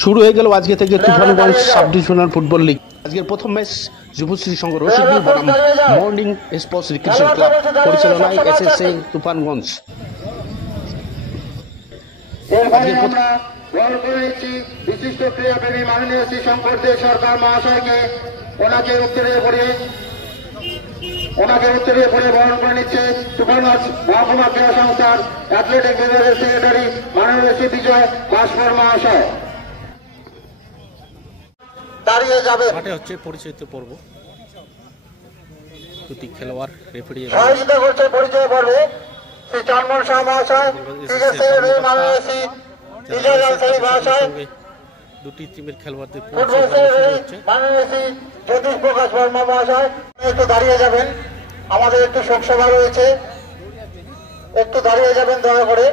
শুরু হয়ে গেল আজকে থেকে Tufanganj sub divisional football league. আজকের প্রথম ম্যাচ যুবশ্রী সংঘ রশিদপুর বনাম মর্নিং স্পোর্টস রিক্রিয়েশন ক্লাব পরিচালনায় এসএসসি তুফানগঞ্জ। বিশিষ্ট ক্রীড়াপ্রেমী মাননীয় শ্রী শঙ্কর দে সরকার মহাশয়কে ওনাকে উত্তরে পড়ে বরণ করে নিচ্ছে তুফানগঞ্জ মহকুমা ক্রীড়া সংস্থার অ্যাথলেটিক বিভাগের সেক্রেটারি মাননীয় শ্রী বিজয় ভাস্কর মহাশয়। দাঁড়িয়ে যাবে হচ্ছে পরিচিত পর্ব, দুটি খেলোয়াড় রেফারি সহযোগিতা করছে পরিচয় পর্বে শ্রী চন্মন শাহ মহাশয়, মাননীয় শ্রী বিজয় আনসারী মহাশয়, দুটি টিমের খেলোয়াড়দের মাননীয় শ্রী জ্যোতিষ প্রকাশ বর্মা মহাশয়। একটু দাঁড়িয়ে যাবেন, আমাদের একটু শোকসভা রয়েছে, একটু দাঁড়িয়ে যাবেন দয়া করে।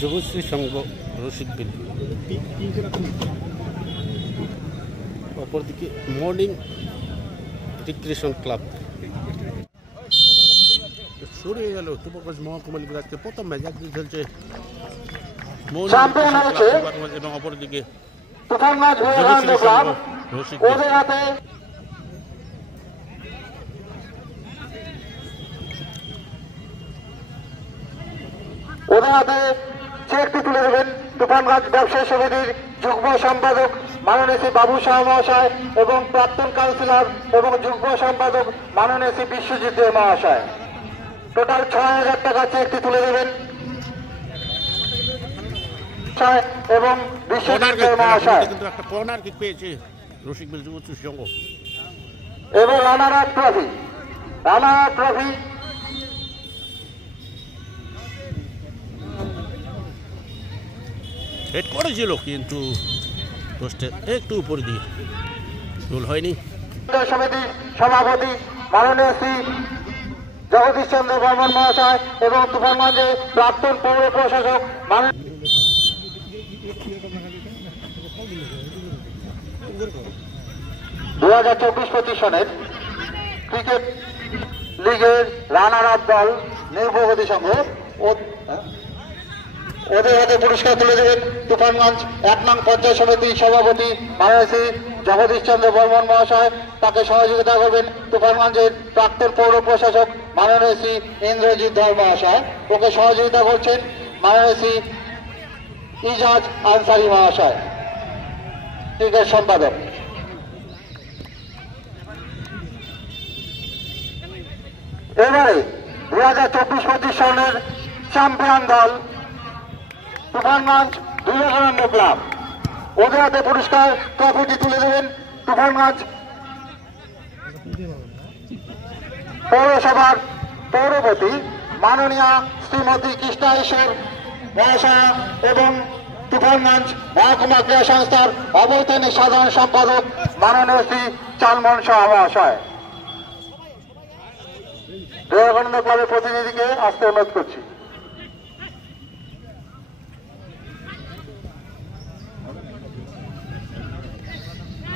যুবশ্রী সংঘ রশিদপুর, অপরদিকে মর্নিং রিক্রিয়েশন ক্লাব। শুরু হয়ে গেল তুফানগঞ্জ মহকুমা লিগের আজকে প্রথম ম্যাচ। একদিন খেলছে এবং অপরদিকে ওদের হাতে চেকটি তুলে দেবেন তুফানগঞ্জ ব্যবসায়ী সমিতির যুগ্ম সম্পাদক মাননীয় শ্রী বাবু শাহ মহাশয় এবং প্রাক্তন কাউন্সিলর এবং যুগ্ম সম্পাদক মাননীয় শ্রী বিশ্বজিৎ দে মহাশয়। টোটাল ৬,০০০ টাকা চেকটি তুলে দেবেন এবং বিশ্বজিৎ দে মহাশয় এবং রানার আপ ট্রফি হেড করেছিল কিন্তু একটু উপরে দিয়ে গোল হয়নি। সমিতির সভাপতি মাননীয় শ্রী জগদীশ চন্দ্র বর্মন মহাশয় এবং তুফানগঞ্জের প্রাক্তন পৌর প্রশাসক 2024-25 সনের ক্রিকেট লিগের রানার আপ দল নির্ভগতি সংঘ ওদের হাতে পুরস্কার তুলে দেবেন তুফানগঞ্জ 1 নং পঞ্চায়েত সমিতির সভাপতি মাননীয় শ্রী জগদীশ চন্দ্র বর্মন মহাশয়। তাকে সহযোগিতা করবেন তুফানগঞ্জের প্রাক্তন পৌর প্রশাসক মাননীয় শ্রী ইন্দ্রজিৎ ধর মহাশয়। ওকে সহযোগিতা করছেন মাননীয় শ্রী ইজাজ আনসারী মহাশয়, ক্রিকেট সম্পাদক। এবারে 2024-25 সনের চ্যাম্পিয়ন দল তুফানগঞ্জ ২ নম্বর ক্লাব। ওদের হাতে পুরস্কার ট্রফিটি তুলে দেবেন তুফানগঞ্জ পৌরসভার পৌরপতি মাননীয়া শ্রীমতী কৃষ্ণা ঈশ্বর মহাশয়া এবং তুফানগঞ্জ মহকুমা ক্রীড়া সংস্থার অবৈতনিক সাধারণ সম্পাদক মাননীয় শ্রী চন্মন শাহ মহাশয়। বিবেকানন্দ ক্লাবের প্রতিনিধিকে আসতে অনুরোধ করছি।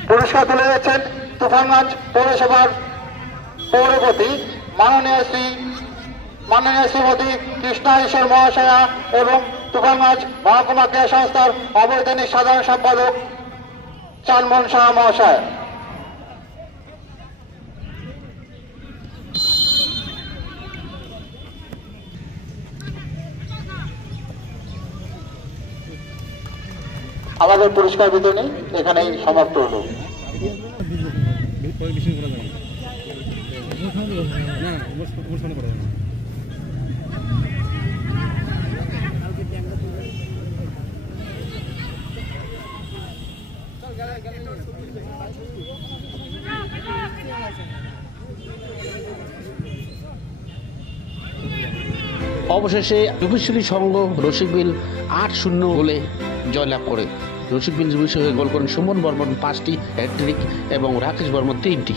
পুরস্কার তুলে দিচ্ছেন তুফানগঞ্জ পৌরসভার পৌরপতি মাননীয় শ্রীমতী কৃষ্ণা ঈশ্বর মহাশয়া এবং তুফানগঞ্জ মহকুমা ক্রীড়া সংস্থার অবৈতনিক সাধারণ সম্পাদক চন্মন শাহ মহাশয়। আমাদের পুরস্কার বিতরণী এখানেই সমাপ্ত হলো। অবশেষে যুবশ্রী সংঘ রশিদপুর ৮-০ গোলে জয়লাভ করে। রশিদপুর যুবশ্রী হয়ে গোল করেন সুমন বর্মন ৫টি, হ্যাট্রিক এবং রাকেশ বর্মন ৩টি।